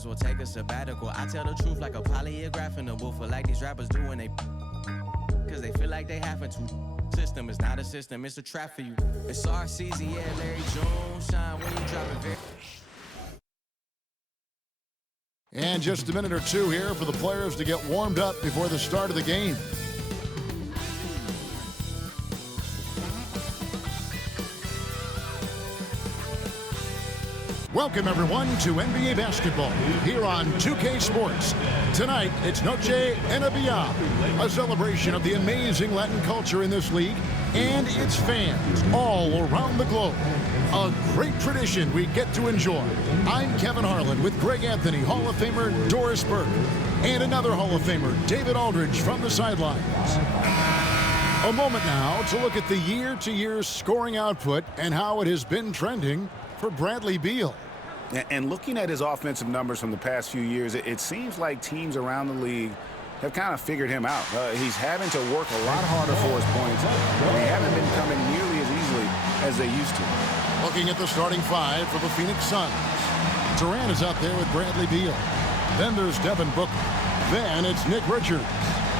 as well take a sabbatical. I tell the truth like a polygraph in the booth, like these rappers do when they cause they feel like they having to. System is not a system, it's a trap for you. It's our season, yeah, Larry Jones shine when you drop it very. And just a minute or two here for the players to get warmed up before the start of the game. Welcome, everyone, to NBA basketball here on 2K Sports. Tonight, it's Noche NBA, a celebration of the amazing Latin culture in this league and its fans all around the globe. A great tradition we get to enjoy. I'm Kevin Harlan with Greg Anthony, Hall of Famer Doris Burke, and another Hall of Famer, David Aldridge, from the sidelines. A moment now to look at the year-to-year scoring output and how it has been trending for Bradley Beal. And looking at his offensive numbers from the past few years, it seems like teams around the league have kind of figured him out. He's having to work a lot harder for his points, and they haven't been coming nearly as easily as they used to. Looking at the starting five for the Phoenix Suns. Durant is out there with Bradley Beal. Then there's Devin Booker. Then it's Nick Richards.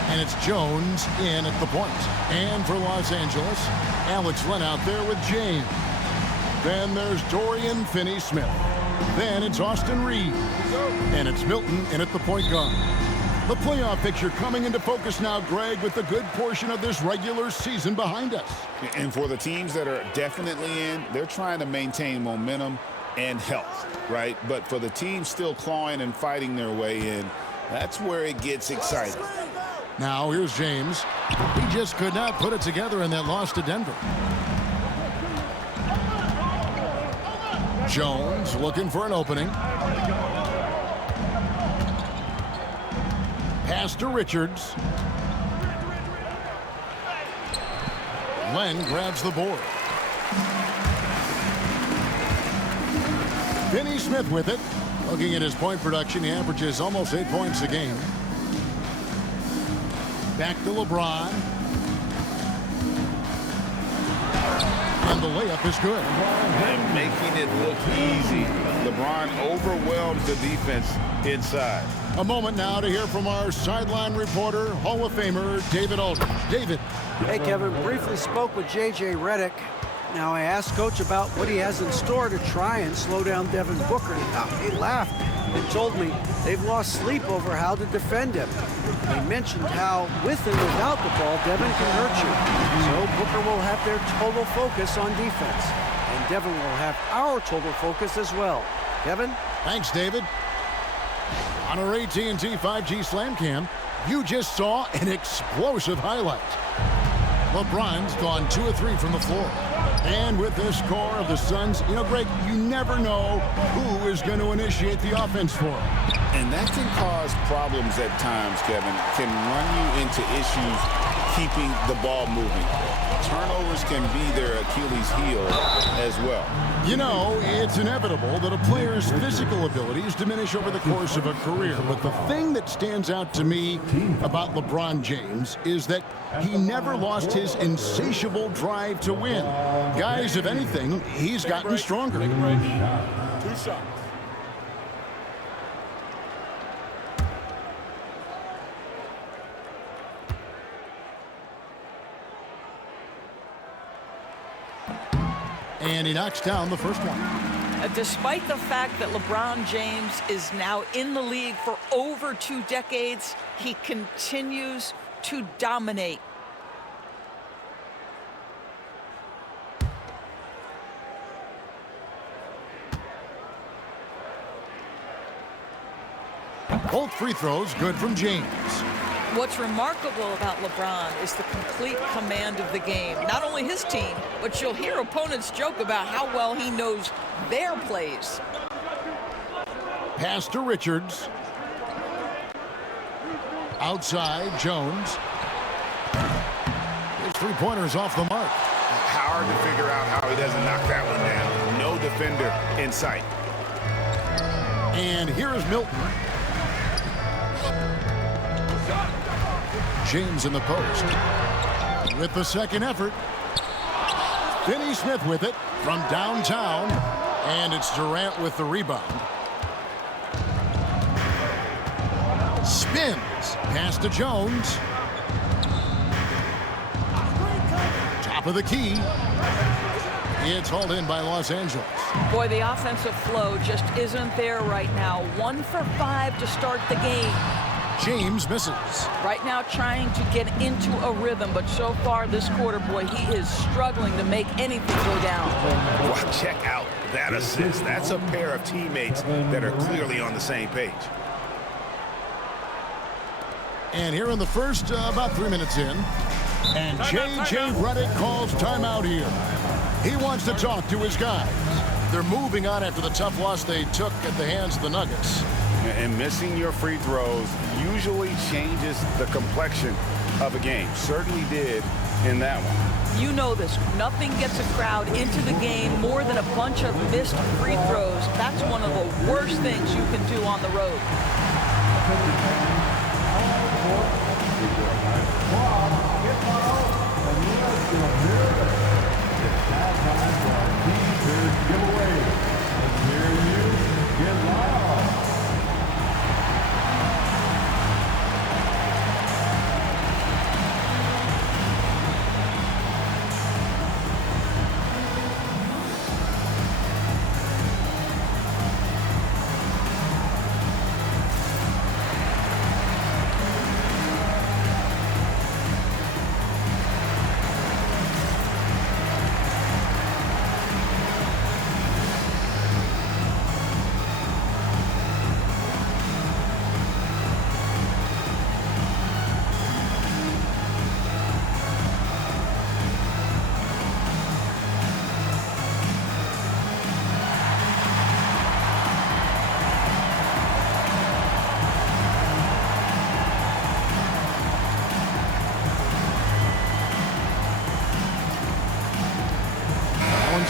And it's Jones in at the point. And for Los Angeles, Alex Len out there with James. Then there's Dorian Finney-Smith. Then it's Austin Reeves. And it's Milton in at the point guard. The playoff picture coming into focus now, Greg, with a good portion of this regular season behind us. And for the teams that are definitely in, they're trying to maintain momentum and health, right? But for the teams still clawing and fighting their way in, that's where it gets exciting. Now here's James. He just could not put it together in that loss to Denver. Jones looking for an opening. Pass to Richards. Len grabs the board. Finney-Smith with it. Looking at his point production, he averages almost 8 points a game. Back to LeBron. And the layup is good. And making it look easy. LeBron overwhelms the defense inside. A moment now to hear from our sideline reporter, Hall of Famer David Aldridge. David. Hey, Kevin. Briefly spoke with J.J. Redick. Now, I asked Coach about what he has in store to try and slow down Devin Booker. He laughed and told me they've lost sleep over how to defend him. He mentioned how, with and without the ball, Devin can hurt you. So Booker will have their total focus on defense. And Devin will have our total focus as well. Kevin? Thanks, David. On our AT&T 5G Slam Cam, you just saw an explosive highlight. LeBron's gone 2 of 3 from the floor. And with this score of the Suns, you know, Greg, you never know who is going to initiate the offense for him. And that can cause problems at times, Kevin. Can run you into issues keeping the ball moving. Turnovers can be their Achilles heel as well. You know, it's inevitable that a player's physical abilities diminish over the course of a career. But the thing that stands out to me about LeBron James is that he never lost his insatiable drive to win. Guys, if anything, he's gotten stronger. 2 shots. And he knocks down the first one. Despite the fact that LeBron James is now in the league for over 2 decades, he continues to dominate. Both free throws good from James. What's remarkable about LeBron is the complete command of the game. Not only his team, but you'll hear opponents joke about how well he knows their plays. Pass to Richards. Outside, Jones. His three-pointer's off the mark. Hard to figure out how he doesn't knock that one down. No defender in sight. And here is Milton. James in the post. With the second effort. Finney-Smith with it from downtown. And it's Durant with the rebound. Spins. Pass to Jones. Top of the key. It's hauled in by Los Angeles. Boy, the offensive flow just isn't there right now. 1 for 5 to start the game. James misses. Right now trying to get into a rhythm, but so far this quarter, boy, he is struggling to make anything go down. Well, check out that assist. That's a pair of teammates that are clearly on the same page. And here in the first, about 3 minutes in, and J.J. Redick calls timeout here. He wants to talk to his guys. They're moving on after the tough loss they took at the hands of the Nuggets. And missing your free throws usually changes the complexion of a game. Certainly did in that one. You know this. Nothing gets a crowd into the game more than a bunch of missed free throws. That's one of the worst things you can do on the road.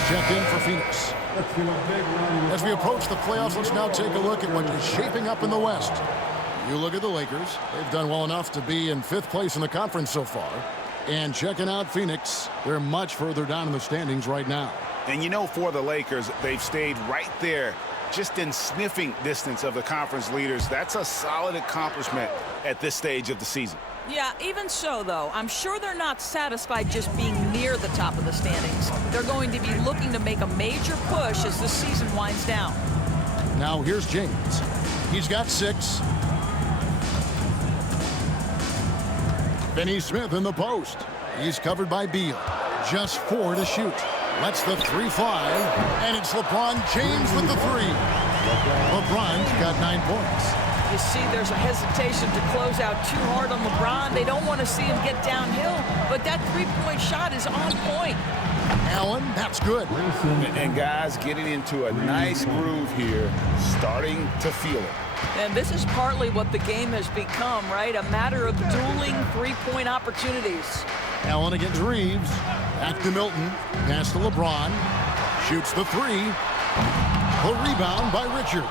Check in for Phoenix. As we approach the playoffs, let's now take a look at what is shaping up in the West. You look at the Lakers. They've done well enough to be in 5th place in the conference so far. And checking out Phoenix, they're much further down in the standings right now. And you know, for the Lakers, they've stayed right there, just in sniffing distance of the conference leaders. That's a solid accomplishment at this stage of the season. Yeah, even so, though, I'm sure they're not satisfied just being near the top of the standings. They're going to be looking to make a major push as the season winds down. Now here's James. He's got 6. Finney Smith in the post. He's covered by Beal. Just 4 to shoot. Lets the 3 fly, and it's LeBron James with the 3. LeBron's got 9 points. You see there's a hesitation to close out too hard on LeBron. They don't want to see him get downhill, but that 3-point shot is on point. Allen, that's good. And guys getting into a nice groove here, starting to feel it. And this is partly what the game has become, right? A matter of dueling 3-point opportunities. Allen against Reeves. Back to Milton. Pass to LeBron. Shoots the 3. The rebound by Richards.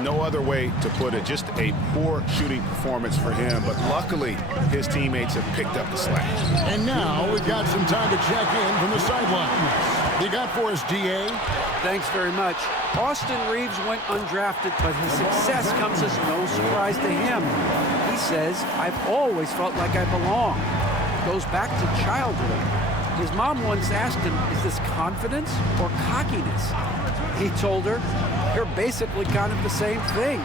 No other way to put it. Just a poor shooting performance for him. But luckily, his teammates have picked up the slack. And now we've got some time to check in from the sideline. You got for us, D.A.? Thanks very much. Austin Reeves went undrafted, but his success comes as no surprise to him. He says, I've always felt like I belong. Goes back to childhood. His mom once asked him, is this confidence or cockiness? He told her, you're basically kind of the same thing.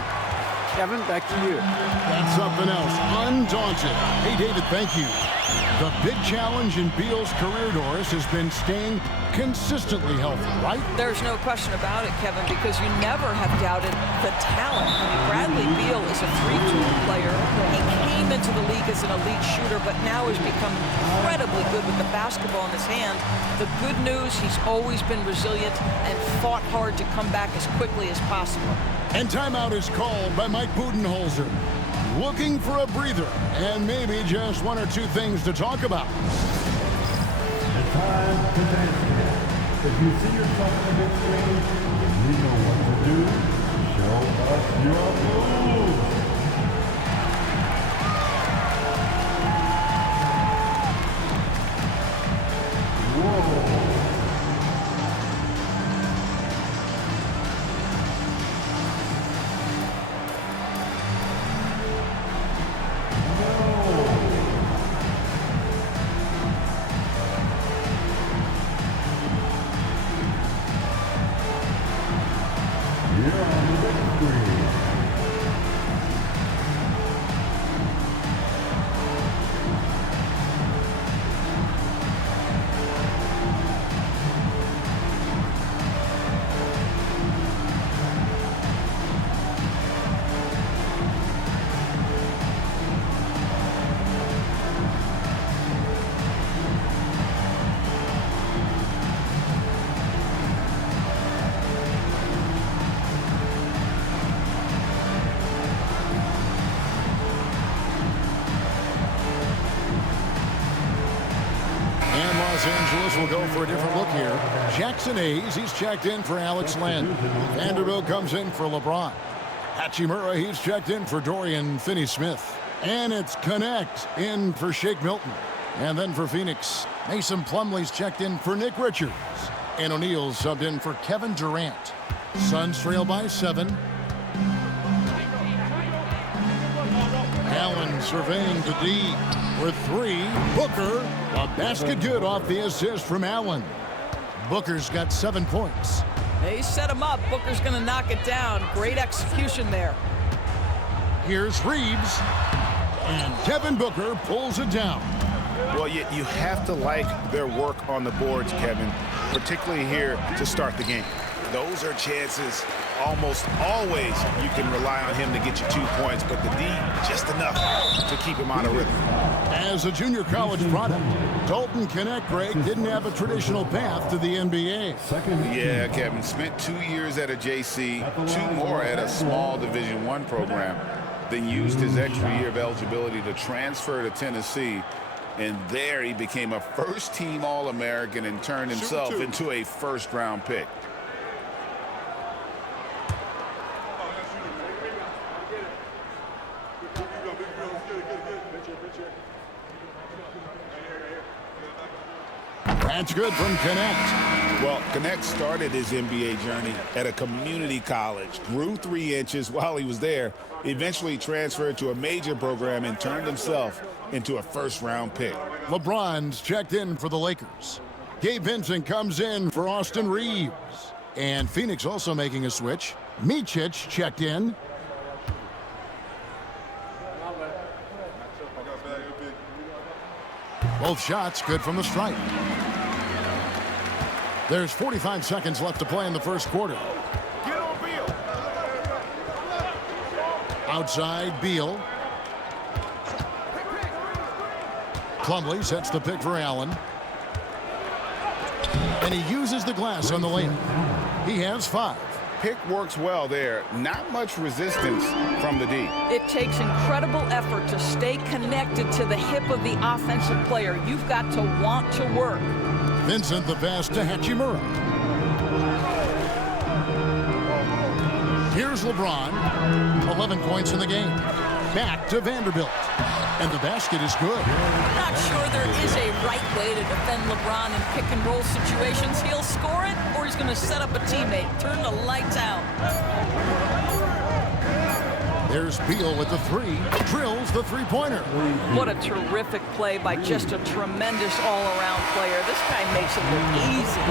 Kevin, back to you. That's something else. Undaunted. Hey, David, thank you. The big challenge in Beal's career, Doris, has been staying consistently healthy, right? There's no question about it, Kevin, because you never have doubted the talent. I mean, Bradley Beal is a 3-tool player. He came into the league as an elite shooter, but now has become incredibly good with the basketball in his hand. The good news, he's always been resilient and fought hard to come back as quickly as possible. And timeout is called by Mike Budenholzer. Looking for a breather and maybe just 1 or 2 things to talk about. It's time to dance. If you see yourself in the big screen, you know what to do. Show us your moves. Whoa. Los Angeles will go for a different look here. Jackson Hayes, he's checked in for Alex Len. Vanderbilt comes in for LeBron. Hachimura, he's checked in for Dorian Finney-Smith. And it's Connect in for Shake Milton. And then for Phoenix, Mason Plumlee's checked in for Nick Richards. And O'Neal subbed in for Kevin Durant. Suns trail by 7. Allen surveying the D for 3. Booker, a basket good off the assist from Allen. Booker's got 7 points. They set him up. Booker's going to knock it down. Great execution there. Here's Reeves. And Kevin Booker pulls it down. Well, you have to like their work on the boards, Kevin, particularly here to start the game. Those are chances almost always you can rely on him to get you 2 points, but the D, just enough to keep him out of rhythm. As a junior college product, Dalton Connect, Greg, didn't have a traditional path to the NBA. Yeah, Kevin, spent 2 years at a JC, 2 more at a small Division I program, then used his extra year of eligibility to transfer to Tennessee. And there he became a first-team All-American and turned himself into a first-round pick. That's good from Connect. Well, Connect started his NBA journey at a community college, grew 3 inches while he was there, eventually transferred to a major program and turned himself into a first-round pick. LeBron's checked in for the Lakers. Gabe Vincent comes in for Austin Reeves. And Phoenix also making a switch. Micic checked in. Both shots good from the stripe. There's 45 seconds left to play in the first quarter. Outside, Beal. Plumlee sets the pick for Allen. And he uses the glass on the layup. He has 5. Pick works well there. Not much resistance from the D. It takes incredible effort to stay connected to the hip of the offensive player. You've got to want to work. Vincent the pass to Hachimura. Here's LeBron. 11 points in the game. Back to Vanderbilt. And the basket is good. I'm not sure there is a right way to defend LeBron in pick-and-roll situations. He'll score it, or he's going to set up a teammate. Turn the lights out. There's Beal with the 3. Drills the three-pointer. What a terrific play by just a tremendous all-around player. This guy makes it look easy.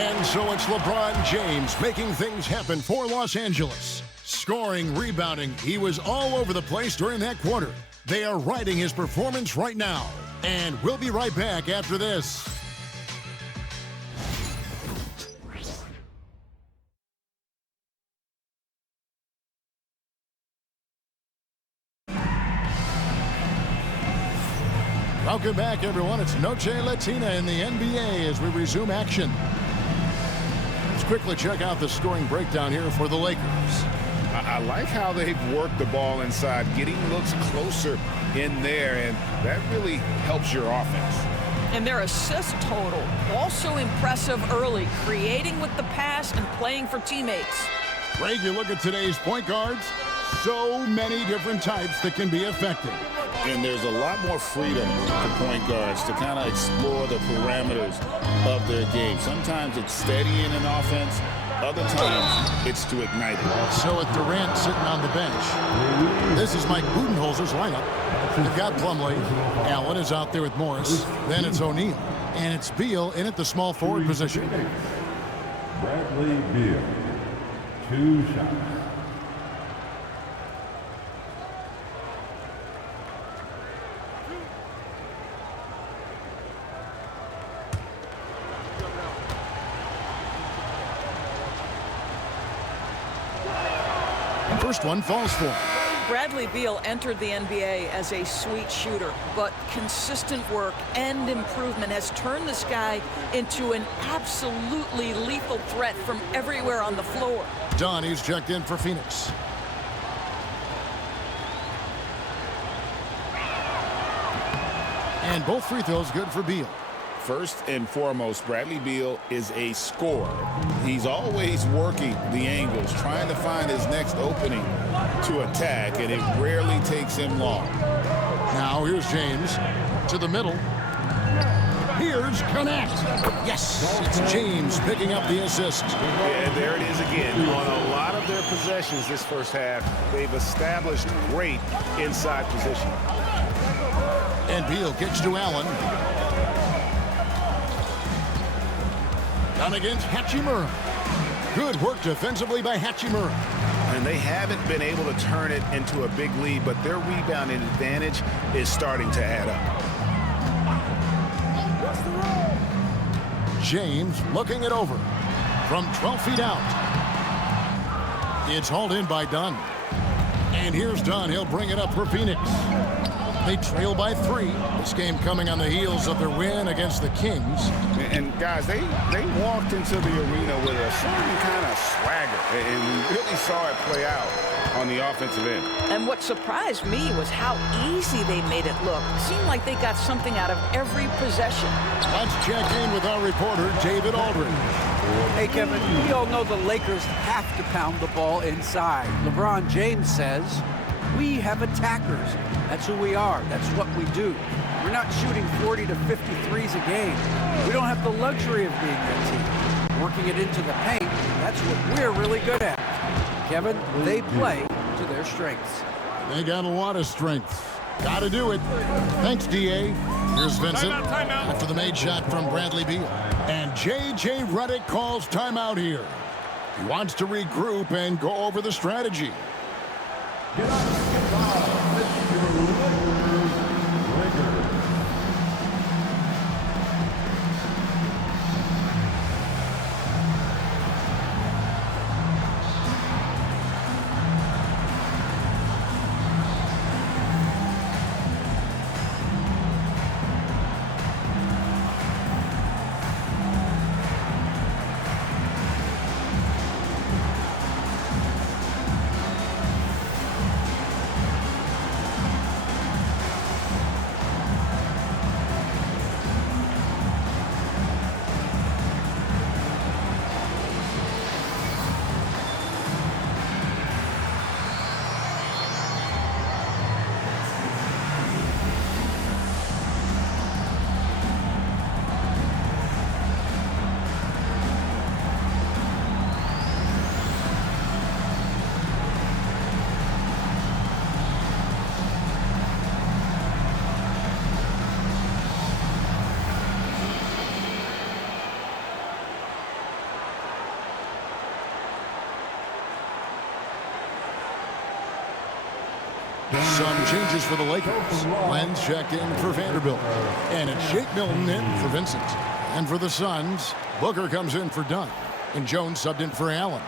And so it's LeBron James making things happen for Los Angeles. Scoring, rebounding, he was all over the place during that quarter. They are riding his performance right now. And we'll be right back after this. Welcome back, everyone. It's Noche Latina in the NBA as we resume action. Let's quickly check out the scoring breakdown here for the Lakers. I like how they've worked the ball inside, getting looks closer in there, and that really helps your offense. And their assist total, also impressive early, creating with the pass and playing for teammates. Greg, you look at today's point guards, so many different types that can be effective. And there's a lot more freedom to point guards to kind of explore the parameters of their game. Sometimes it's steadying an offense. Other times, it's to ignite it. So with Durant sitting on the bench, this is Mike Budenholzer's lineup. They've got Plumlee. Allen is out there with Morris. Then it's O'Neal. And it's Beal in at the small forward position. Bradley Beal, 2 shots. First one falls for him. Bradley Beal entered the NBA as a sweet shooter, but consistent work and improvement has turned this guy into an absolutely lethal threat from everywhere on the floor. Donnie's checked in for Phoenix. And both free throws good for Beal. First and foremost, Bradley Beal is a scorer. He's always working the angles, trying to find his next opening to attack, and it rarely takes him long. Now here's James to the middle. Here's Connect. Yes, it's James picking up the assist. Yeah, there it is again. On a lot of their possessions this first half, they've established great inside position. And Beal kicks to Allen. Down against Hachimura. Good work defensively by Hachimura. And they haven't been able to turn it into a big lead, but their rebounding advantage is starting to add up. James looking it over from 12 feet out. It's hauled in by Dunn. And here's Dunn. He'll bring it up for Phoenix. They trail by 3. This game coming on the heels of their win against the Kings. And guys, they walked into the arena with a certain kind of swagger, and we really saw it play out on the offensive end. And what surprised me was how easy they made it look. It seemed like they got something out of every possession. Let's check in with our reporter, David Aldridge. Hey, Kevin, we all know the Lakers have to pound the ball inside. LeBron James says, we have attackers. That's who we are. That's what we do. We're not shooting 40 to 53s a game. We don't have the luxury of being that team. Working it into the paint, that's what we're really good at. Kevin, they play to their strengths. They got a lot of strength. Got to do it. Thanks, D.A. Here's Vincent after the made shot from Bradley Beal. And J.J. Redick calls timeout here. He wants to regroup and go over the strategy. Some changes for the Lakers. Lenz checked in for Vanderbilt. And it's Shake Milton in for Vincent. And for the Suns, Booker comes in for Dunn. And Jones subbed in for Allen.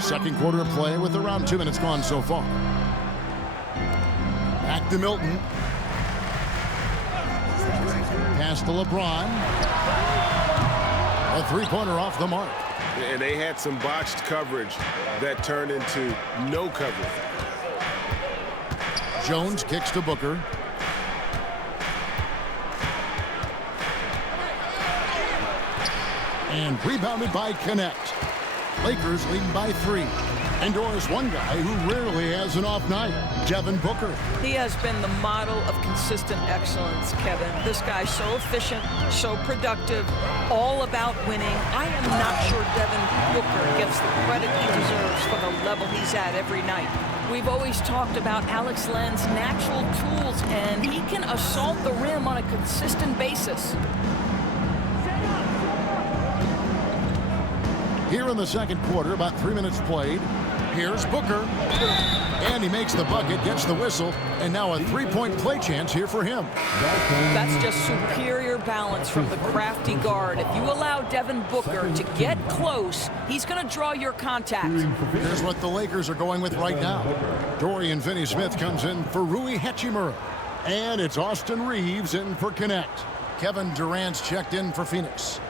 Second quarter of play with around 2 minutes gone so far. Back to Milton. Pass to LeBron. A three-pointer off the mark. And they had some botched coverage that turned into no coverage. Jones kicks to Booker. And rebounded by Connect. Lakers leading by 3. And Doris, one guy who rarely has an off night, Devin Booker. He has been the model of consistent excellence, Kevin. This guy's so efficient, so productive, all about winning. I am not sure Devin Booker gets the credit he deserves for the level he's at every night. We've always talked about Alex Len's natural tools, and he can assault the rim on a consistent basis. Here in the second quarter, about 3 minutes played. Here's Booker. And he makes the bucket, gets the whistle, and now a three-point play chance here for him. That's just superior balance from the crafty guard. If you allow Devin Booker to get close, he's going to draw your contact. Here's what the Lakers are going with right now. Dorian Finney-Smith comes in for Rui Hachimura. And it's Austin Reeves in for Connect. Kevin Durant's checked in for Phoenix.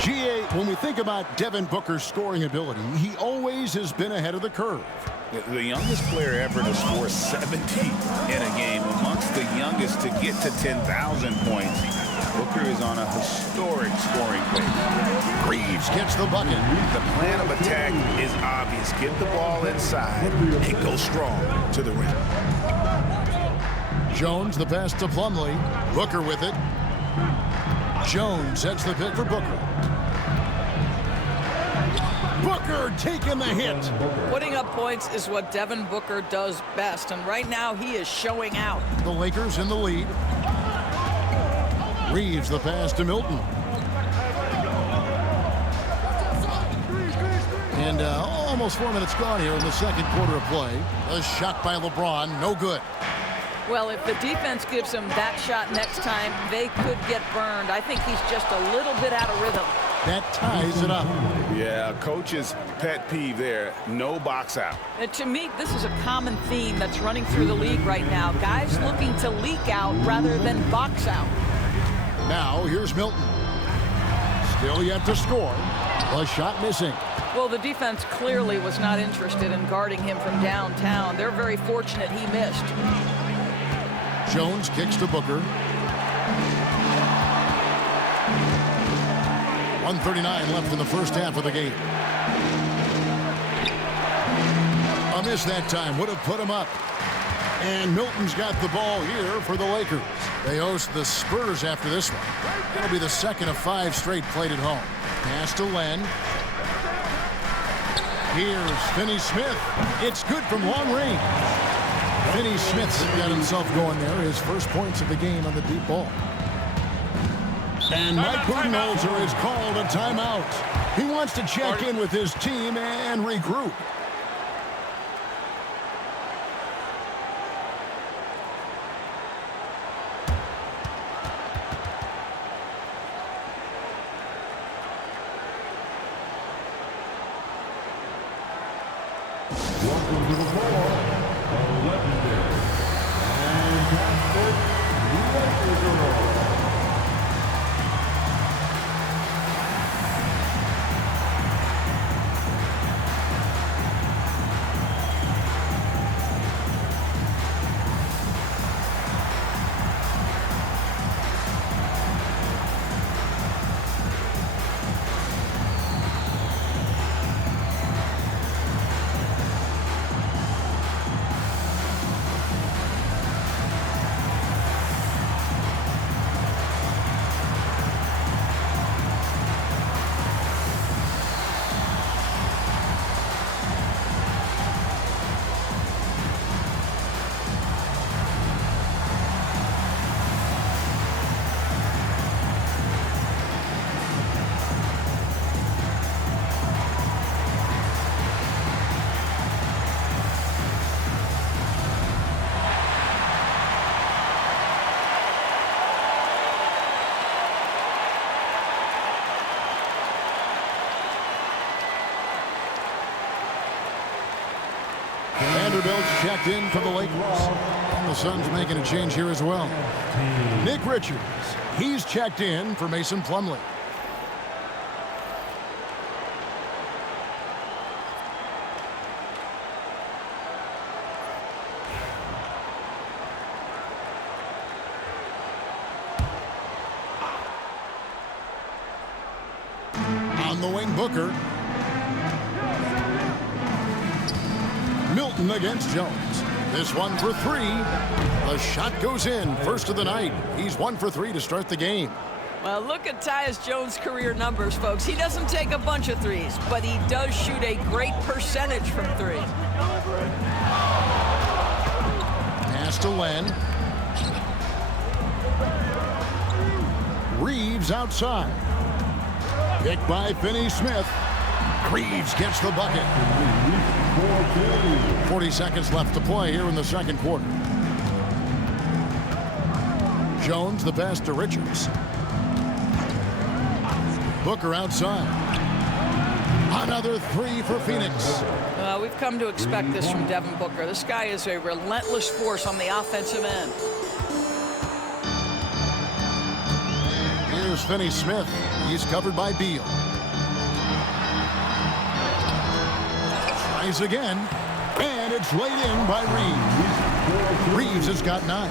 GA, when we think about Devin Booker's scoring ability, he always has been ahead of the curve. The youngest player ever to score 70 in a game, amongst the youngest to get to 10,000 points. Booker is on a historic scoring pace. Reeves gets the bucket. The plan of attack is obvious. Get the ball inside and go strong to the rim. Jones, the pass to Plumlee. Booker with it. Jones sets the pick for Booker. Booker taking the hit. Putting up points is what Devin Booker does best, and right now he is showing out. The Lakers in the lead. Reeves the pass to Milton. And almost 4 minutes gone here in the second quarter of play. A shot by LeBron, no good. Well, if the defense gives him that shot next time, they could get burned. I think he's just a little bit out of rhythm. That ties it up. Yeah, coach's pet peeve there, no box out. And to me, this is a common theme that's running through the league right now. Guys looking to leak out rather than box out. Now, here's Milton. Still yet to score. A shot missing. Well, the defense clearly was not interested in guarding him from downtown. They're very fortunate he missed. Jones kicks to Booker. 1:39 left in the first half of the game. A miss that time would have put him up. And Milton's got the ball here for the Lakers. They host the Spurs after this one. It'll be the second of 5 straight played at home. Pass to Len. Here's Finney-Smith. It's good from long range. Finney-Smith's got himself going there. His first points of the game on the deep ball. And Mike Budenholzer has called a timeout. He wants to check in with his team and regroup. Welcome to the floor, a legendary and fantastic Lakers girl. Vanderbilt's checked in for the Lakers. And the Suns making a change here as well. Nick Richards, he's checked in for Mason Plumlee. On the wing, Booker. Milton against Jones. This one for 3. The shot goes in. First of the night. He's 1 for 3 to start the game. Well, look at Tyus Jones' career numbers, folks. He doesn't take a bunch of threes, but he does shoot a great percentage from 3. Pass to Len. Reeves outside. Picked by Finney-Smith. Reeves gets the bucket. 40 seconds left to play here in the second quarter. Jones the pass to Richards. Booker outside. Another three for Phoenix. We've come to expect this from Devin Booker. This guy is a relentless force on the offensive end. Here's Finney-Smith. He's covered by Beal. Tries again, and it's laid in by Reeves. Reeves has got 9.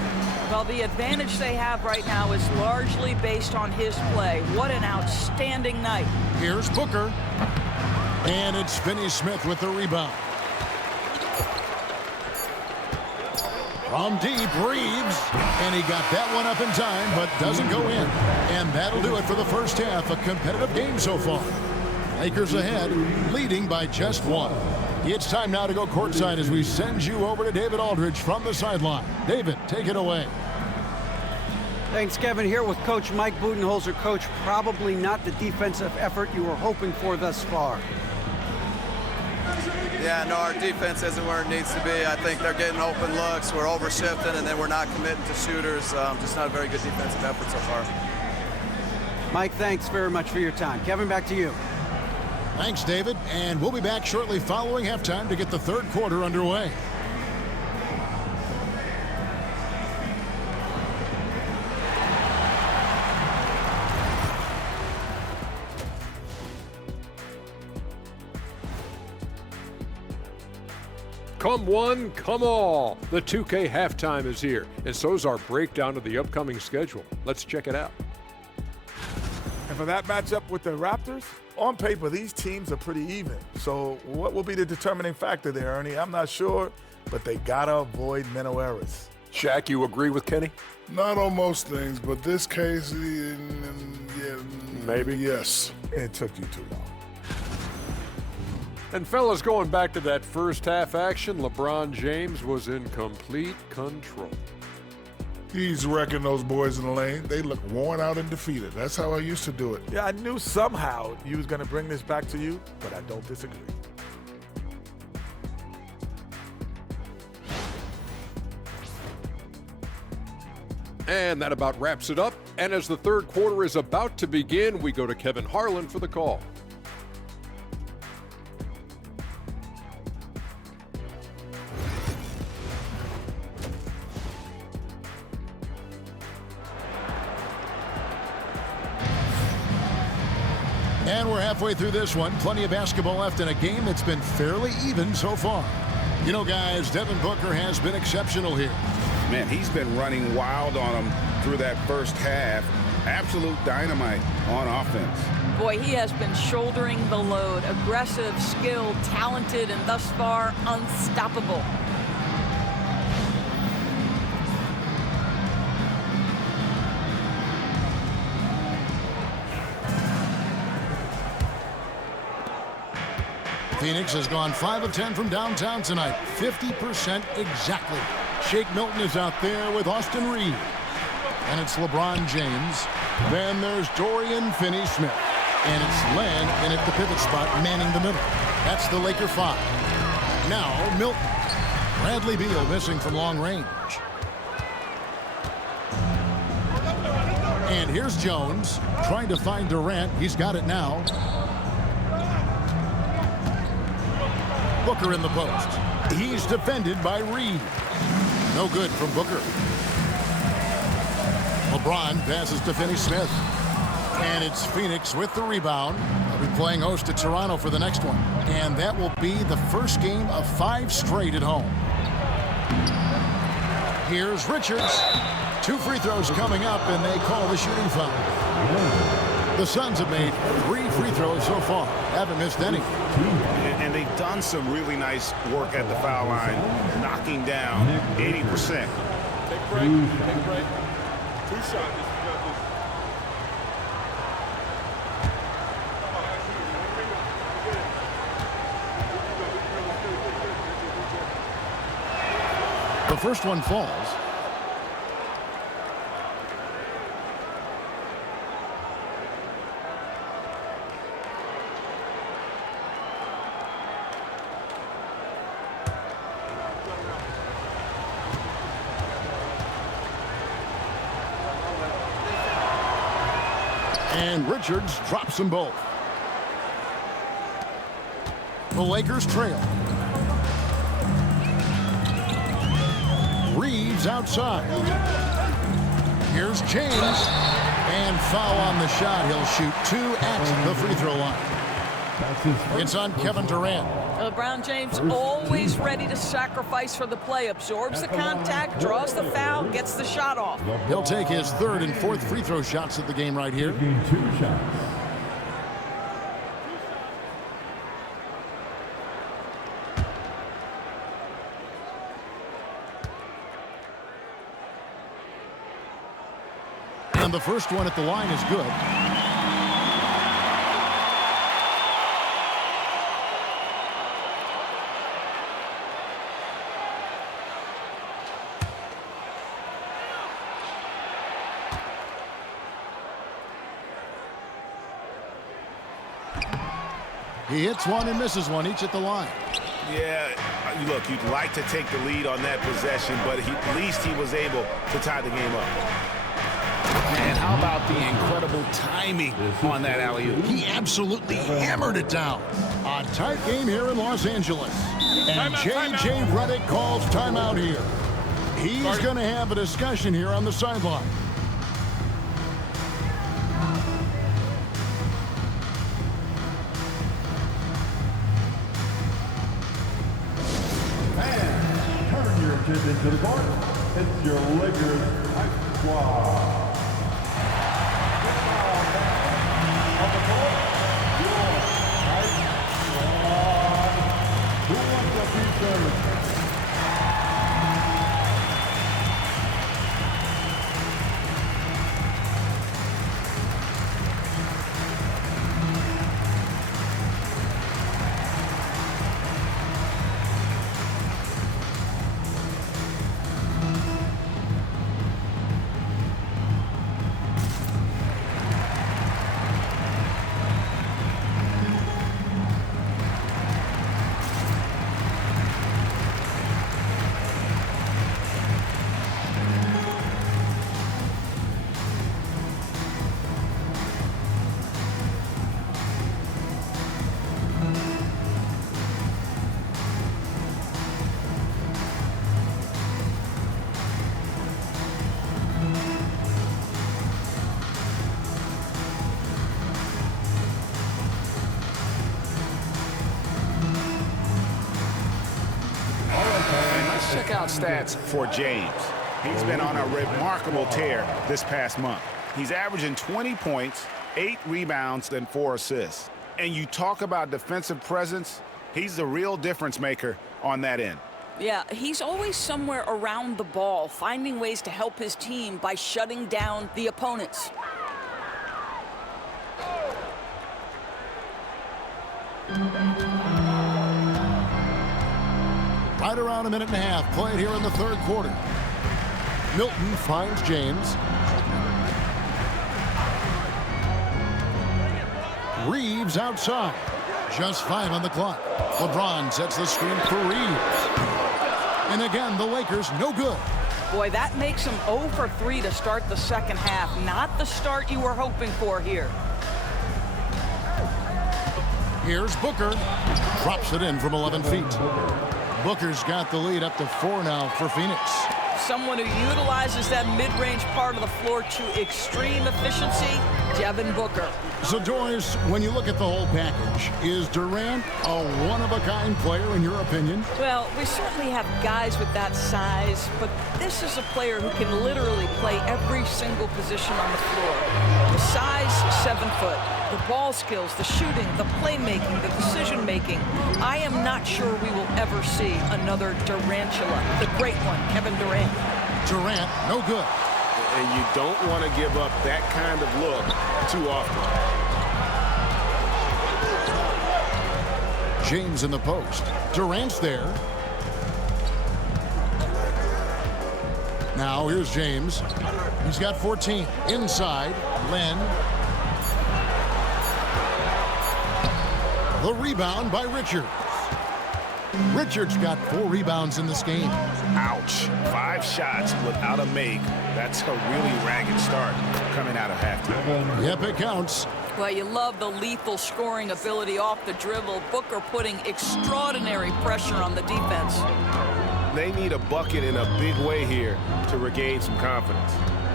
Well, the advantage they have right now is largely based on his play. What an outstanding night. Here's Booker. And it's Finney-Smith with the rebound. From deep, Reeves. And he got that one up in time, but doesn't go in. And that'll do it for the first half. A competitive game so far. Lakers ahead, leading by just 1. It's time now to go courtside as we send you over to David Aldridge from the sideline. David, take it away. Thanks, Kevin. Here with Coach Mike Budenholzer. Coach, probably not the defensive effort you were hoping for thus far. Yeah, no, our defense isn't where it needs to be. I think they're getting open looks. We're overshifting, and then we're not committing to shooters. Just not a very good defensive effort so far. Mike, thanks very much for your time. Kevin, back to you. Thanks, David. And we'll be back shortly following halftime to get the third quarter underway. Come one, come all. The 2K halftime is here, and so's our breakdown of the upcoming schedule. Let's check it out. And for that matchup with the Raptors, on paper, these teams are pretty even. So what will be the determining factor there, Ernie? I'm not sure, but they got to avoid mental errors. Shaq, you agree with Kenny? Not on most things, but this case, yeah, Maybe. Yes. It took you too long. And fellas, going back to that first half action, LeBron James was in complete control. He's wrecking those boys in the lane. They look worn out and defeated. That's how I used to do it. Yeah, I knew somehow you was going to bring this back to you, but I don't disagree. And that about wraps it up. And as the third quarter is about to begin, we go to Kevin Harlan for the call. And we're halfway through this one. Plenty of basketball left in a game that's been fairly even so far. You know, guys, Devin Booker has been exceptional here. Man, he's been running wild on them through that first half. Absolute dynamite on offense. Boy, he has been shouldering the load. Aggressive, skilled, talented, and thus far unstoppable. Phoenix has gone 5 of 10 from downtown tonight. 50% exactly. Shake Milton is out there with Austin Reeves. And it's LeBron James. Then there's Dorian Finney-Smith. And it's Len in at the pivot spot, manning the middle. That's the Laker 5. Now Milton. Bradley Beal missing from long range. And here's Jones trying to find Durant. He's got it now. Booker in the post. He's defended by Reed. No good from Booker. LeBron passes to Finney-Smith. And it's Phoenix with the rebound. They'll be playing host to Toronto for the next one. And that will be the first game of 5 straight at home. Here's Richards. 2 free throws coming up, and they call the shooting foul. The Suns have made 3 free throws so far. Haven't missed any. And they've done some really nice work at the foul line, knocking down 80%. Take a break. Take a break. 2 shots. The first one falls. And Richards drops them both. The Lakers trail. Reeves outside. Here's James. And foul on the shot. He'll shoot 2 at the free throw line. It's on Kevin Durant. LeBron James always ready to sacrifice for the play. Absorbs the contact, draws the foul, gets the shot off. He'll take his 3rd and 4th free throw shots of the game right here. 2 shots. And the first one at the line is good. He hits one and misses one, each at the line. Yeah, look, you'd like to take the lead on that possession, but at least he was able to tie the game up. And how about the incredible timing on that alley-oop? He absolutely hammered it down. A tight game here in Los Angeles. And J.J. Redick calls timeout here. He's going to have a discussion here on the sideline. And turn your attention to the court. It's your Lakers Hype Squad. On the court, your Hype Squad. Who wants to be served? Check out stats for James. He's been on a remarkable tear this past month. He's averaging 20 points, 8 rebounds, and 4 assists. And you talk about defensive presence, he's the real difference maker on that end. Yeah, he's always somewhere around the ball, finding ways to help his team by shutting down the opponents. Right around a minute and a half played here in the 3rd quarter. Milton finds James. Reeves outside. Just 5 on the clock. LeBron sets the screen for Reeves. And again, the Lakers no good. Boy, that makes him 0 for 3 to start the second half. Not the start you were hoping for here. Here's Booker. Drops it in from 11 feet. Booker's got the lead up to 4 now for Phoenix. Someone who utilizes that mid-range part of the floor to extreme efficiency, Devin Booker. So, Doris, when you look at the whole package, is Durant a one-of-a-kind player in your opinion? Well, we certainly have guys with that size, but this is a player who can literally play every single position on the floor. The size, 7 foot. The ball skills, the shooting, the playmaking, the decision-making. I am not sure we will ever see another Durantula, the great one, Kevin Durant. Durant, no good. And you don't want to give up that kind of look too often. James in the post. Durant's there. Now here's James. He's got 14. Inside, Len. The rebound by Richards. Richards got 4 rebounds in this game. Ouch. 5 shots without a make. That's a really ragged start coming out of halftime. Yep, it counts. Well, you love the lethal scoring ability off the dribble. Booker putting extraordinary pressure on the defense. They need a bucket in a big way here to regain some confidence.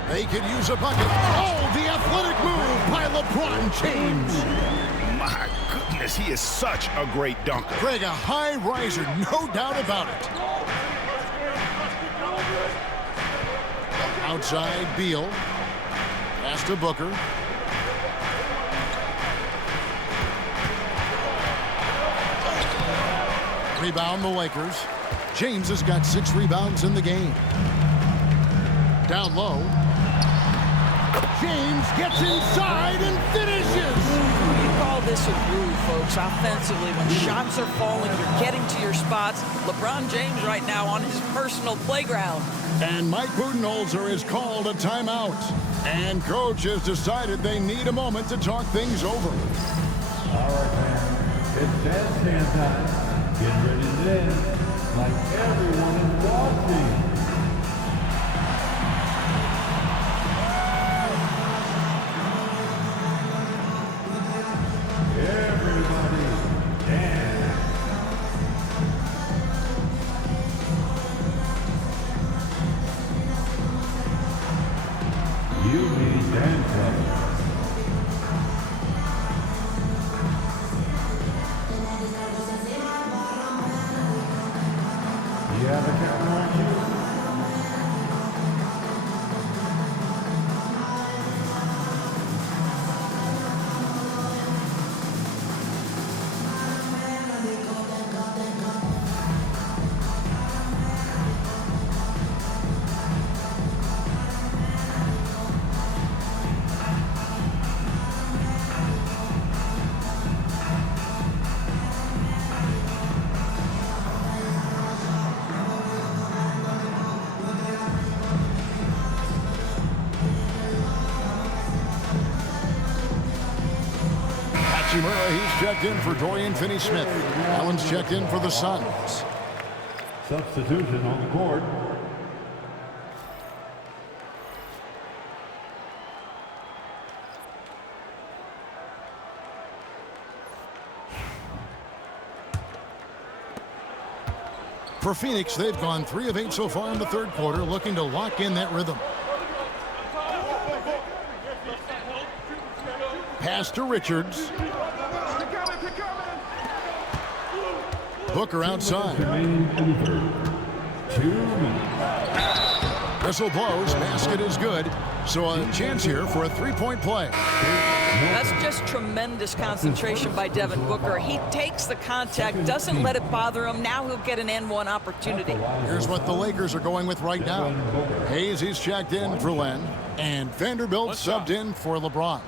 They could use a bucket. Oh, the athletic move by LeBron James. My goodness, he is such a great dunker. Greg, a high riser, no doubt about it. Outside, Beal. Pass to Booker. Rebound the Lakers. James has got 6 rebounds in the game. Down low. James gets inside and finishes. You call this a groove, folks. Offensively, when shots are falling, you're getting to your spots. LeBron James right now on his personal playground. And Mike Budenholzer has called a timeout. And coach has decided they need a moment to talk things over. All right, man. It's jazz stand time. Get ready to dance like everyone is watching. Everybody dance. You need dance up. Yeah, the camera on you. Hachimura, he's checked in for Dorian Finney-Smith. Allen's checked in for the Suns. Substitution on the court. For Phoenix, they've gone 3 of 8 so far in the third quarter, looking to lock in that rhythm. Pass to Richards. Booker outside. Whistle blows. Basket is good. So a chance here for a 3-point play. That's just tremendous concentration by Devin Booker. He takes the contact, doesn't let it bother him. Now he'll get an N1 opportunity. Here's what the Lakers are going with right now. Hayes, he's checked in for Len. And Vanderbilt subbed in for LeBron.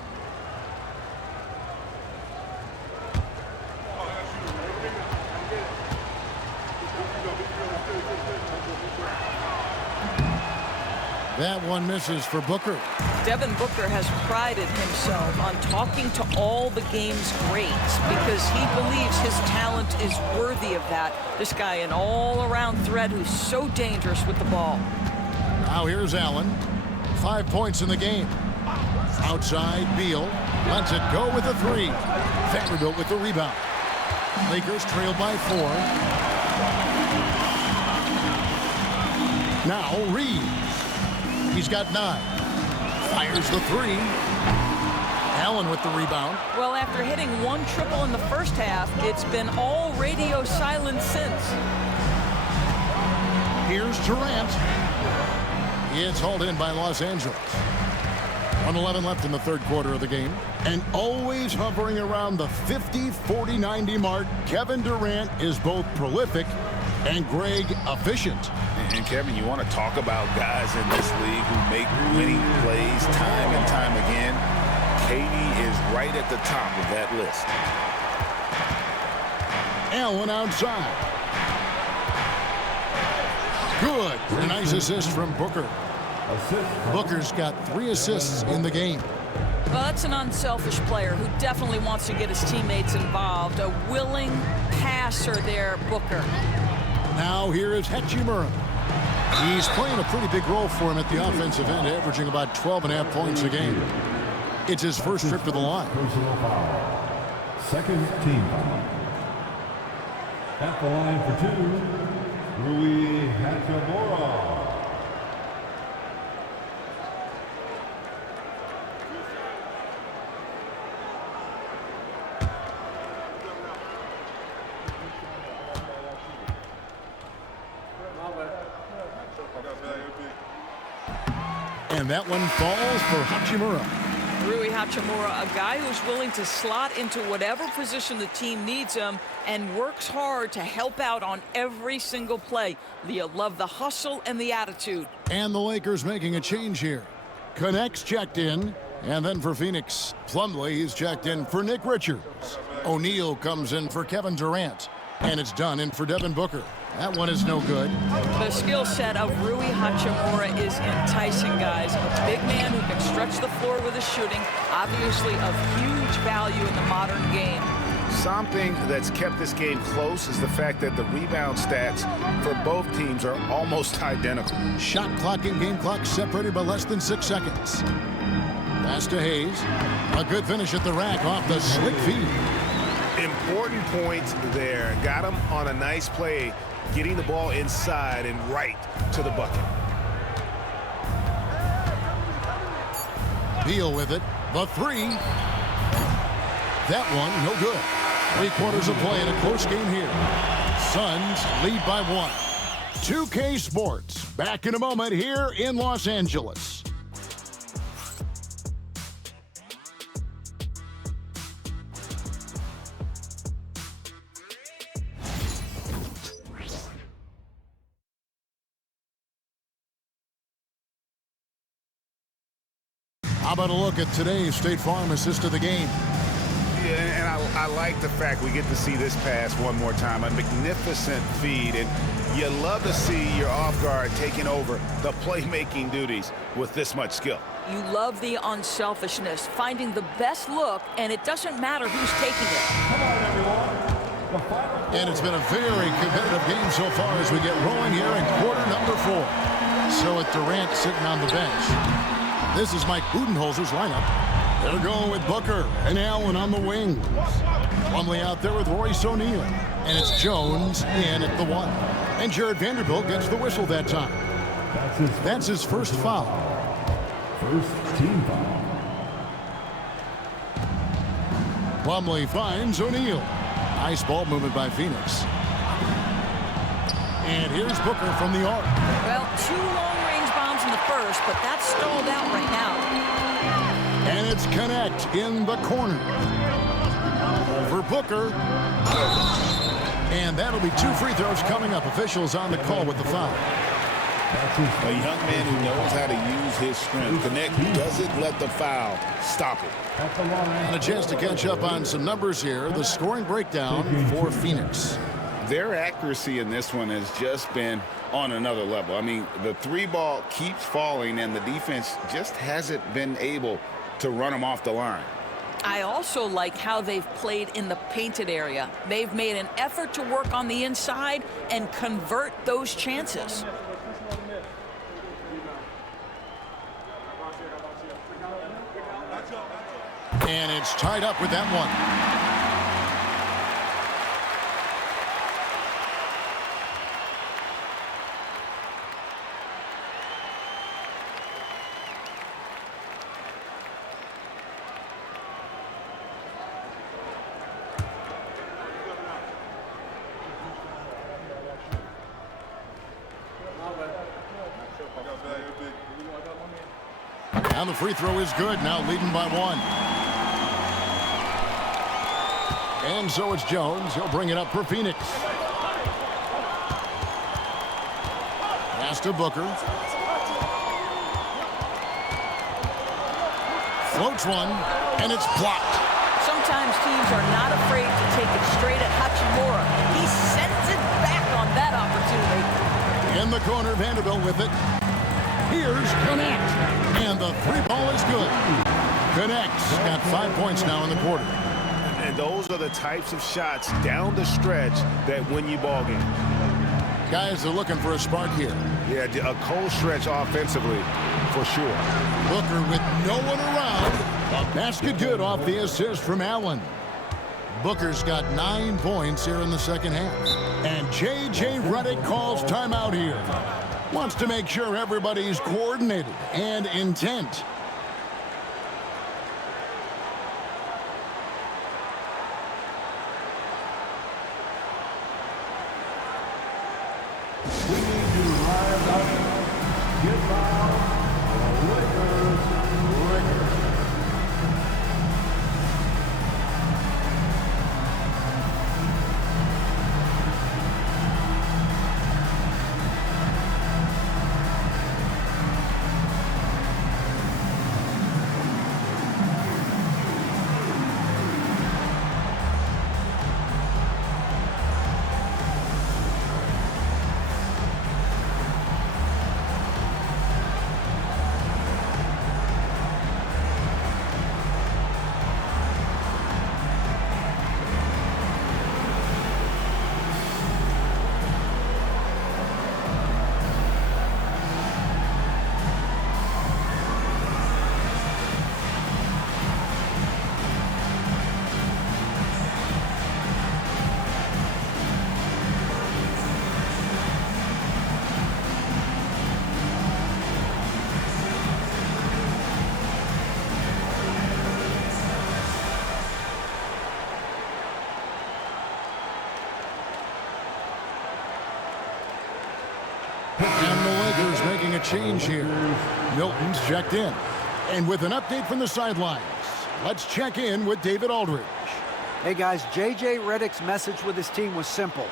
That one misses for Booker. Devin Booker has prided himself on talking to all the game's greats because he believes his talent is worthy of that. This guy, an all-around threat who's so dangerous with the ball. Now here's Allen. 5 points in the game. Outside, Beal lets it go with a 3. Vanderbilt with the rebound. Lakers trailed by 4. Now Reeves. He's got 9. Fires the 3. Allen with the rebound. Well, after hitting 1 triple in the first half, it's been all radio silence since. Here's Durant. It's hauled in by Los Angeles. 1:11 left in the third quarter of the game. And always hovering around the 50, 40, 90 mark, Kevin Durant is both prolific and Greg efficient. And Kevin, you want to talk about guys in this league who make winning plays time and time again. KD is right at the top of that list. Allen outside. Good. A nice assist from Booker. Booker's got 3 assists in the game. Well, that's an unselfish player who definitely wants to get his teammates involved. A willing passer there, Booker. Now here is Hachimura. He's playing a pretty big role for him at the offensive end, averaging about 12.5 points a game. It's his first trip to the line. Personal foul. Second team foul. At the line for 2, Rui Hachimura. And that one falls for Hachimura. Rui Hachimura, a guy who's willing to slot into whatever position the team needs him and works hard to help out on every single play. You love the hustle and the attitude. And the Lakers making a change here. Connects checked in. And then for Phoenix, Plumlee is checked in for Nick Richards. O'Neal comes in for Kevin Durant. And it's done in for Devin Booker. That one is no good. The skill set of Rui Hachimura is enticing, guys. A big man who can stretch the floor with his shooting, obviously of huge value in the modern game. Something that's kept this game close is the fact that the rebound stats for both teams are almost identical. Shot clock and game clock separated by less than 6 seconds. Pass to Hayes. A good finish at the rack off the slick feed. Important points there. Got him on a nice play, getting the ball inside and right to the bucket. Beal with it. The 3. That one, no good. 3/4 of play in a close game here. Suns lead by 1. 2K Sports, back in a moment here in Los Angeles. How about a look at today's State Farm assist of the game? Yeah, and I like the fact we get to see this pass one more time. A magnificent feed, and you love to see your off guard taking over the playmaking duties with this much skill. You love the unselfishness, finding the best look, and it doesn't matter who's taking it. Come on, everyone. And it's been a very competitive game so far as we get rolling here in quarter number 4. So with Durant sitting on the bench. This is Mike Budenholzer's lineup. They're going with Booker and Allen on the wings. Plumlee out there with Royce O'Neal. And it's Jones in at the 1. And Jared Vanderbilt gets the whistle that time. That's his first foul. First team foul. Plumlee finds O'Neal. Nice ball movement by Phoenix. And here's Booker from the arc. Well, 2 long-range bombs in the first, but that's stalled out right now. And it's Connect in the corner. Over Booker. And that'll be 2 free throws coming up. Officials on the call with the foul. A young man who knows how to use his strength. Connect doesn't let the foul stop it. And a chance to catch up on some numbers here. The scoring breakdown for Phoenix. Their accuracy in this one has just been on another level. I mean, the 3 ball keeps falling, and the defense just hasn't been able to run them off the line. I also like how they've played in the painted area. They've made an effort to work on the inside and convert those chances. And it's tied up with that one. And the free throw is good. Now leading by 1. And so it's Jones. He'll bring it up for Phoenix. Pass to Booker. Floats one, and it's blocked. Sometimes teams are not afraid to take it straight at Hachimura. He sends it back on that opportunity. In the corner, Vanderbilt with it. Here's Connect. And the three ball is good. Connect's got 5 points now in the quarter. And those are the types of shots down the stretch that win you ball games. Guys are looking for a spark here. Yeah, a cold stretch offensively, for sure. Booker with no one around. A basket good off the assist from Allen. Booker's got 9 points here in the second half. And J.J. Redick calls timeout here. Wants to make sure everybody's coordinated and intent. We need to rise up, get loud, Lakers. And the Lakers making a change here. Milton's checked in. And with an update from the sidelines, let's check in with David Aldridge. Hey guys, J.J. Redick's message with his team was simple.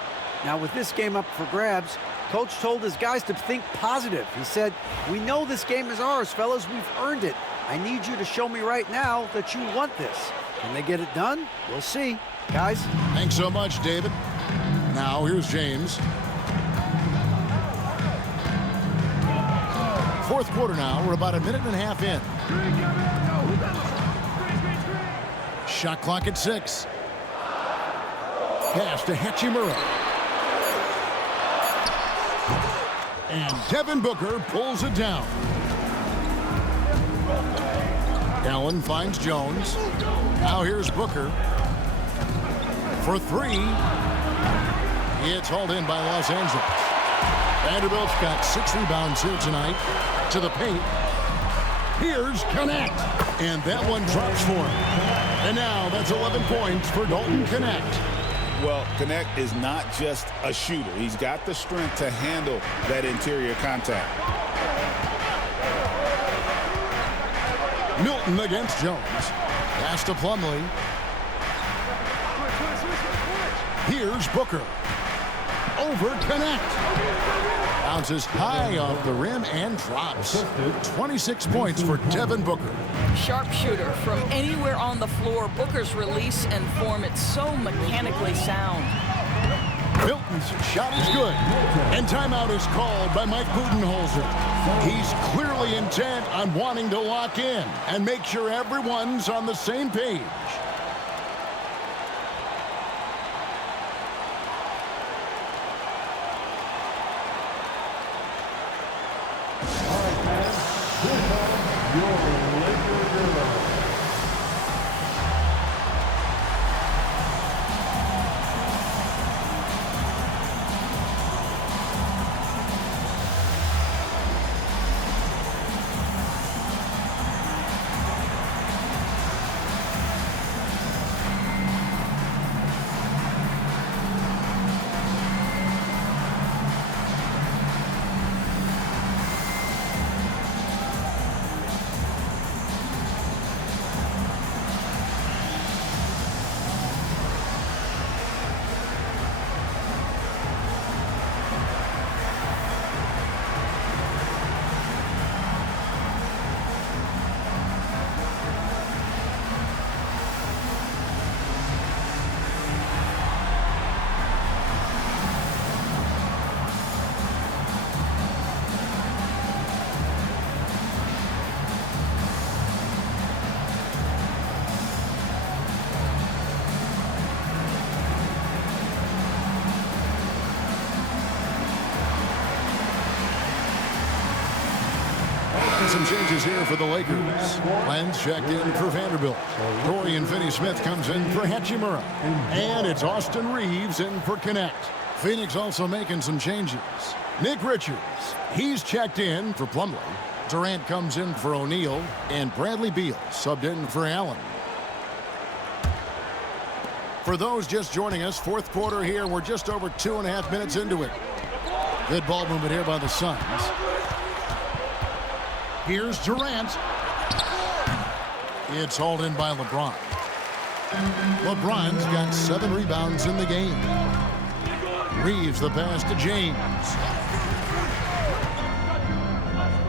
Now with this game up for grabs, Coach told his guys to think positive. He said, "We know this game is ours, fellas. We've earned it. I need you to show me right now that you want this." Can they get it done? We'll see. Guys? Thanks so much, David. Now here's James. Fourth quarter now. We're about a minute and a half in. Shot clock at 6. Pass to Hachimura. And Devin Booker pulls it down. Allen finds Jones. Now here's Booker. For 3. It's hauled in by Los Angeles. Vanderbilt's got 6 rebounds here tonight. To the paint. Here's Connect. And that one drops for him. And now that's 11 points for Dalton Connect. Well, Connect is not just a shooter. He's got the strength to handle that interior contact. Milton against Jones. Pass to Plumlee. Here's Booker. Over Connect. Bounces high off the rim and drops. 26 points for Devin Booker. Sharpshooter from anywhere on the floor. Booker's release and form, it's so mechanically sound. Milton's shot is good. And timeout is called by Mike Budenholzer. He's clearly intent on wanting to lock in and make sure everyone's on the same page. And some changes here for the Lakers. Lenz checked in for Vanderbilt. Dorian Finney-Smith comes in for Hachimura. And it's Austin Reeves in for Connect. Phoenix also making some changes. Nick Richards, he's checked in for Plumlee. Durant comes in for O'Neal. And Bradley Beal subbed in for Allen. For those just joining us, fourth quarter here. We're just over 2.5 minutes into it. Good ball movement here by the Suns. Here's Durant. It's hauled in by LeBron. LeBron's got 7 rebounds in the game. Reeves the pass to James.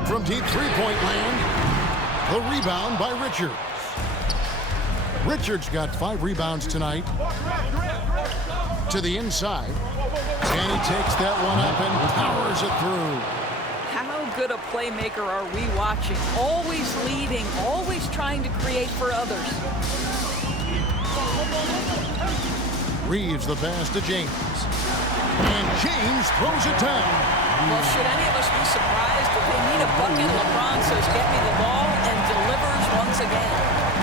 From deep three-point land, the rebound by Richards. Richards got 5 rebounds tonight. To the inside. And he takes that one up and powers it through. How good a playmaker are we watching? Always leading, always trying to create for others. Reeves the pass to James. And James throws it down. Well, should any of us be surprised if they need a bucket? LeBron says, get me the ball, and delivers once again.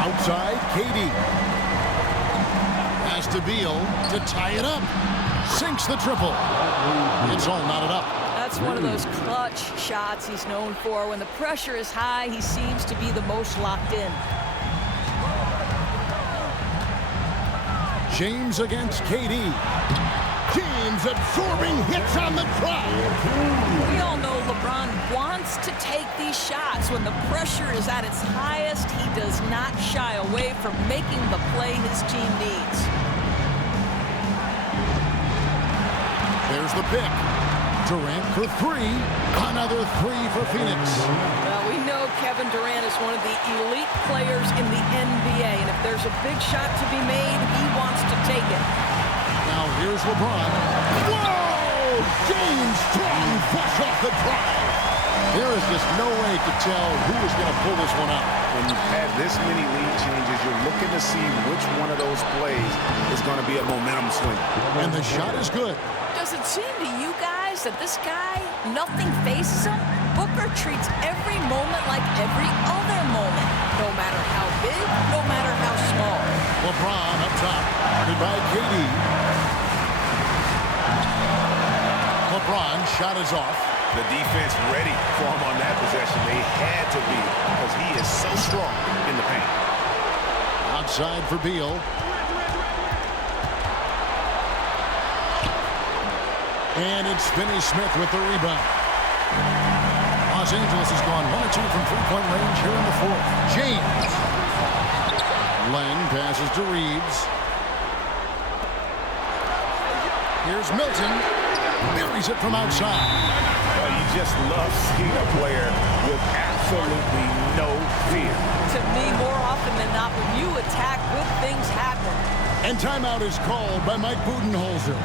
Outside, KD. Pass to Beal to tie it up. Sinks the triple. It's all knotted up. That's one of those clutch shots he's known for. When the pressure is high, he seems to be the most locked in. James against KD. James absorbing hits on the drive. We all know LeBron wants to take these shots. When the pressure is at its highest, he does not shy away from making the play his team needs. There's the pick. Durant for 3. Another 3 for Phoenix. Well, we know Kevin Durant is one of the elite players in the NBA, and if there's a big shot to be made, he wants to take it. Now here's LeBron. Whoa! James Strong flush off the drive. There is just no way to tell who is going to pull this one out. When you've had this many lead changes, you're looking to see which one of those plays is going to be a momentum swing. And the shot is good. Does it seem to you guys that this guy, nothing faces him? Booker treats every moment like every other moment, no matter how big, no matter how small. LeBron up top, guarded by KD. LeBron shot is off. The defense ready for him on that possession. They had to be because he is so strong in the paint. Outside for Beal. And it's Finney-Smith with the rebound. Los Angeles has gone 1 or 2 from three-point range here in the fourth. James. Len passes to Reeves. Here's Milton. Buries it from outside. Well, you just love seeing a player with absolutely no fear. To me, more often than not, when you attack, good things happen. And timeout is called by Mike Budenholzer.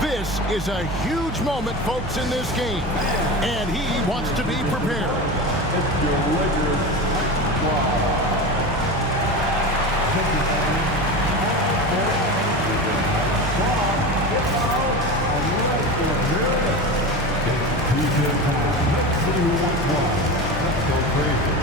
This is a huge moment, folks, in this game. And he wants to be prepared. It's your Lakers. Let's see who wants one. Let's go crazy.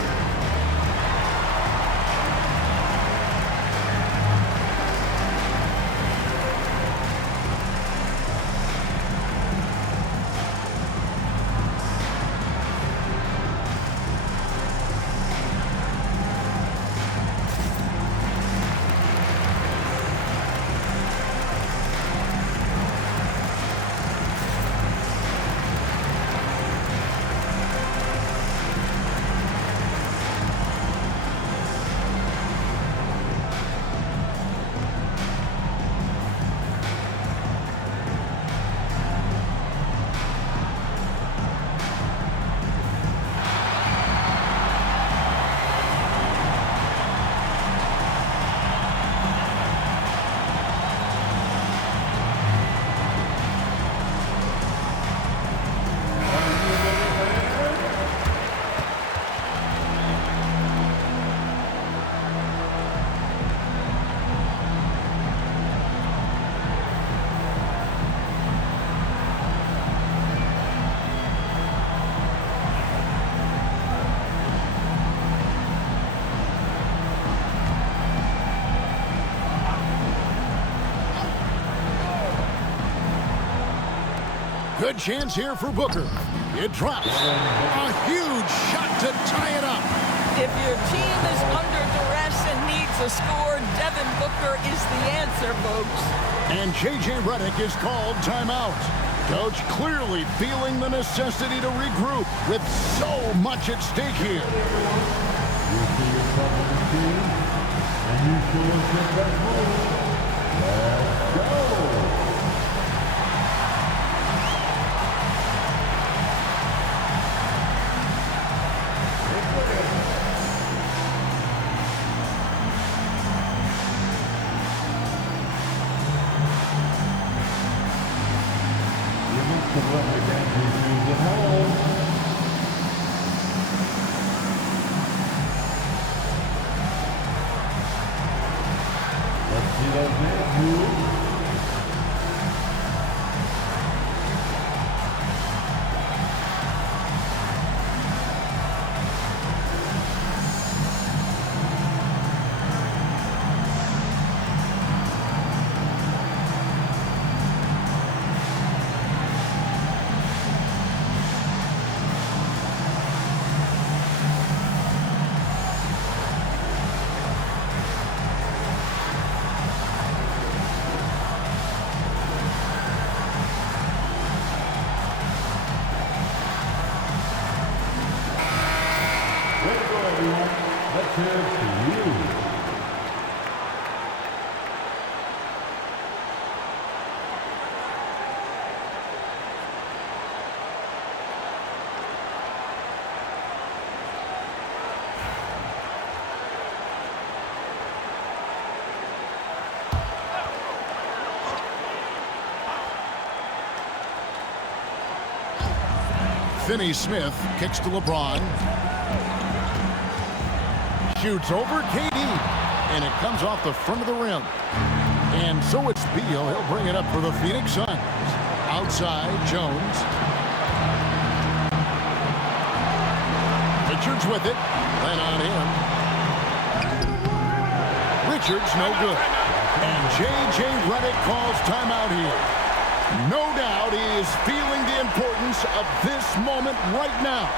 Good chance here for Booker. It drops. A huge shot to tie it up. If your team is under duress and needs a score, Devin Booker is the answer, folks. And J.J. Redick is called timeout. Coach clearly feeling the necessity to regroup with so much at stake here. You see yourself in the team, and you show us your best move. Let's go! Let's see those hands move. Let's hear it for you. Finney Smith kicks to LeBron. Shoots over KD, and it comes off the front of the rim. And so it's Beal. He'll bring it up for the Phoenix Suns. Outside, Jones. Richards with it. Then on him. Richards no good. And J.J. Redick calls timeout here. No doubt he is feeling the importance of this moment right now.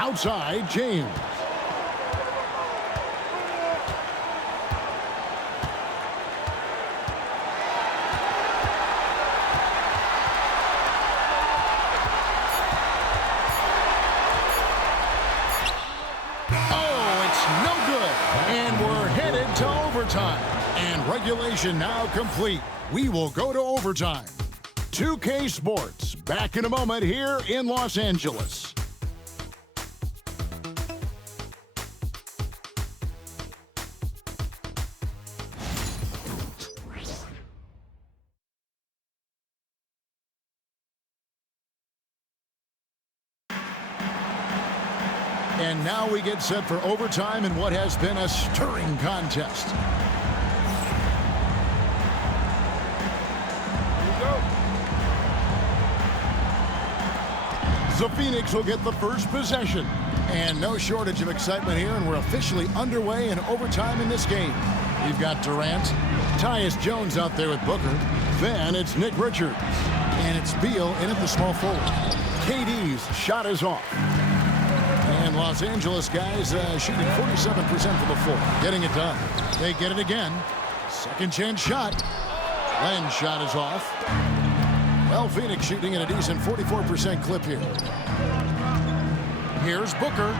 Outside, James. Oh, it's no good. And we're headed to overtime. And regulation now complete. We will go to overtime. 2K Sports, back in a moment here in Los Angeles. And now we get set for overtime in what has been a stirring contest. The Phoenix will get the first possession. And no shortage of excitement here, and we're officially underway in overtime in this game. You've got Durant, Tyus Jones out there with Booker. Then it's Nick Richards. And it's Beal in at the small forward. KD's shot is off. And Los Angeles guys shooting 47% from the floor. Getting it done. They get it again. Second chance shot. Len's shot is off. Well, Phoenix shooting at a decent 44% clip here. Here's Booker.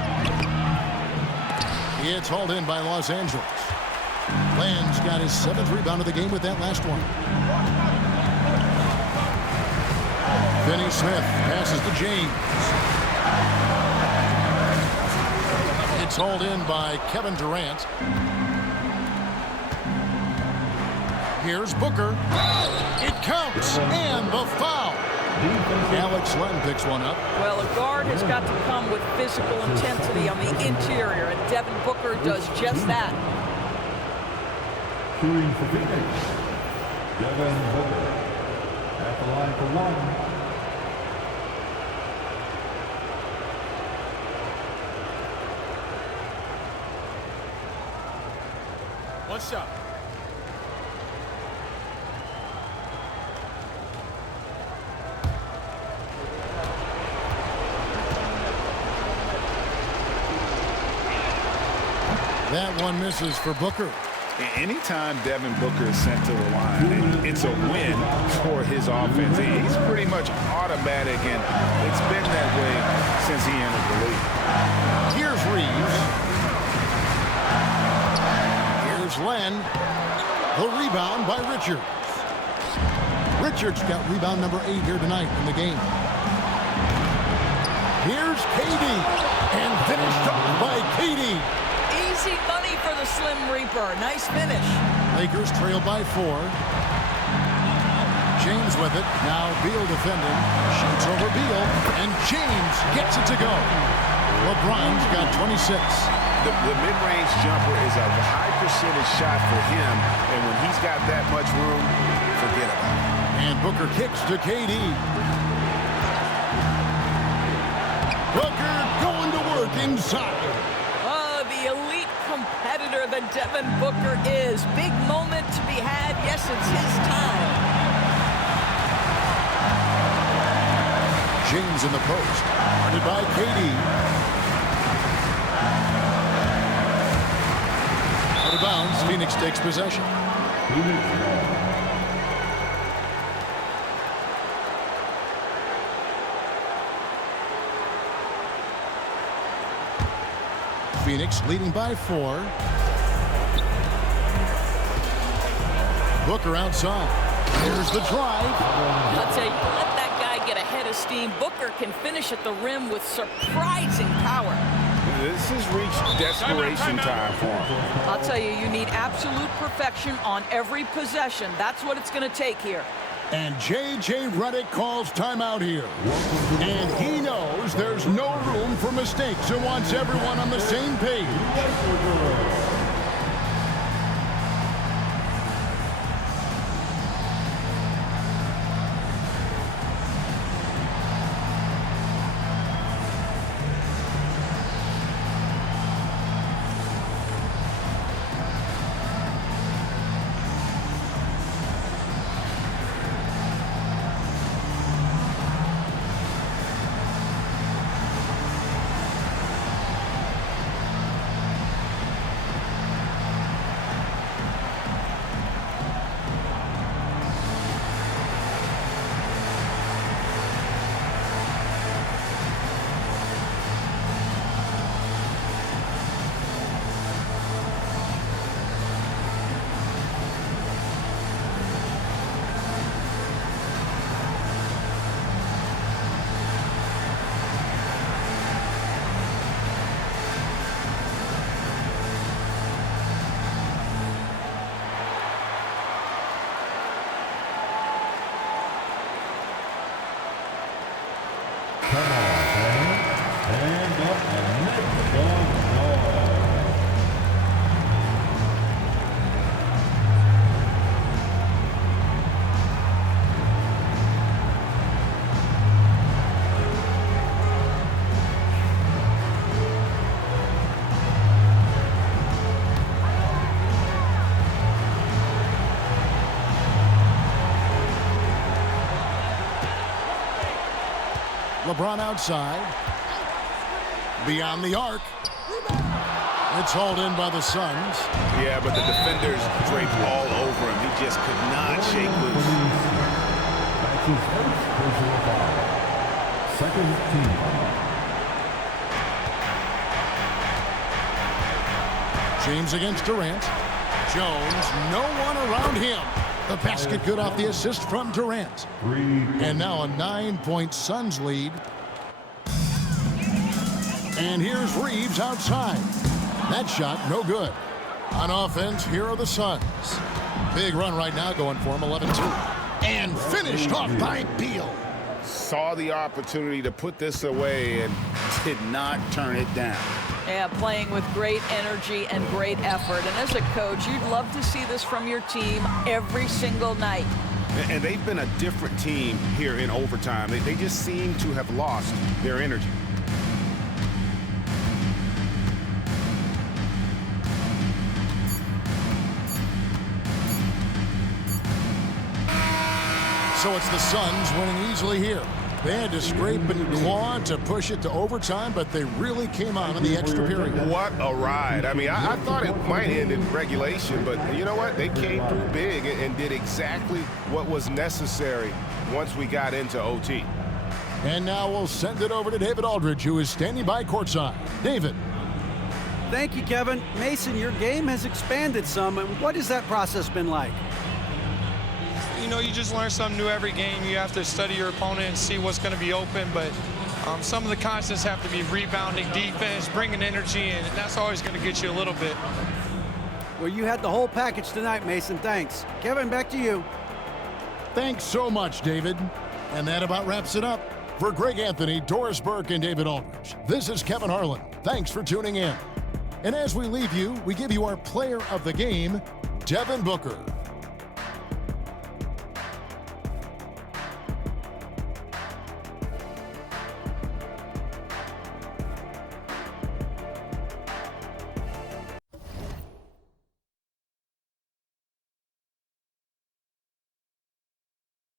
It's hauled in by Los Angeles. Len's got his 7th rebound of the game with that last one. Finney Smith passes to James. It's hauled in by Kevin Durant. Here's Booker. It counts, and the foul. Alex Len picks one up. Well, a guard has got to come with physical intensity on the interior, and Devin Booker does just that. Shooting for Phoenix, Devin Booker at the line for one. One shot. That one misses for Booker. Anytime Devin Booker is sent to the line, it's a win for his offense. He's pretty much automatic, and it's been that way since he entered the league. Here's Reeves. Here's Len. The rebound by Richards. Richards got rebound number 8 here tonight in the game. Here's KD. And finished off by KD. Easy money for the Slim Reaper. Nice finish. Lakers trail by 4. James with it. Now Beal defending. Shoots over Beal. And James gets it to go. LeBron's got 26. The mid-range jumper is a high percentage shot for him. And when he's got that much room, forget about it. And Booker kicks to KD. Booker going to work inside. The elite competitor that Devin Booker is. Big moment to be had. Yes, it's his time. James in the post. Guarded by KD. Out of bounds. Phoenix takes possession. Phoenix leading by 4. Booker outside. Here's the drive. I'll tell you, let that guy get ahead of steam. Booker can finish at the rim with surprising power. This has reached desperation time for him. I'll tell you, you need absolute perfection on every possession. That's what it's going to take here. And J.J. Redick calls timeout here. And he knows there's no room for mistakes and wants everyone on the same page. And and make some noise. LeBron outside. Beyond the arc. It's hauled in by the Suns. Yeah, but the defenders draped all over him. He just could not shake loose. That's his first personal foul. Second team foul. James against Durant. Jones, no one around him. The basket good off the assist from Durant. And now a 9-point Suns lead. And here's Reeves outside. That shot, no good. On offense, here are the Suns. Big run right now going for him, 11-2. And finished off by Beal. Saw the opportunity to put this away and did not turn it down. Yeah, playing with great energy and great effort. And as a coach, you'd love to see this from your team every single night. And they've been a different team here in overtime. They just seem to have lost their energy. So it's the Suns winning easily here. They had to scrape and claw to push it to overtime, but they really came on in the extra period. What a ride. I mean, I thought it might end in regulation, but you know what? They came through big and did exactly what was necessary once we got into OT. And now we'll send it over to David Aldridge, who is standing by courtside. David. Thank you, Kevin. Mason, your game has expanded some. And what has that process been like? You know, you just learn something new every game. You have to study your opponent and see what's going to be open. But some of the constants have to be rebounding, defense, bringing energy, and that's always going to get you a little bit. Well, you had the whole package tonight, Mason. Thanks. Kevin, back to you. Thanks so much, David. And that about wraps it up. For Greg Anthony, Doris Burke, and David Aldridge, this is Kevin Harlan. Thanks for tuning in. And as we leave you, we give you our player of the game, Devin Booker.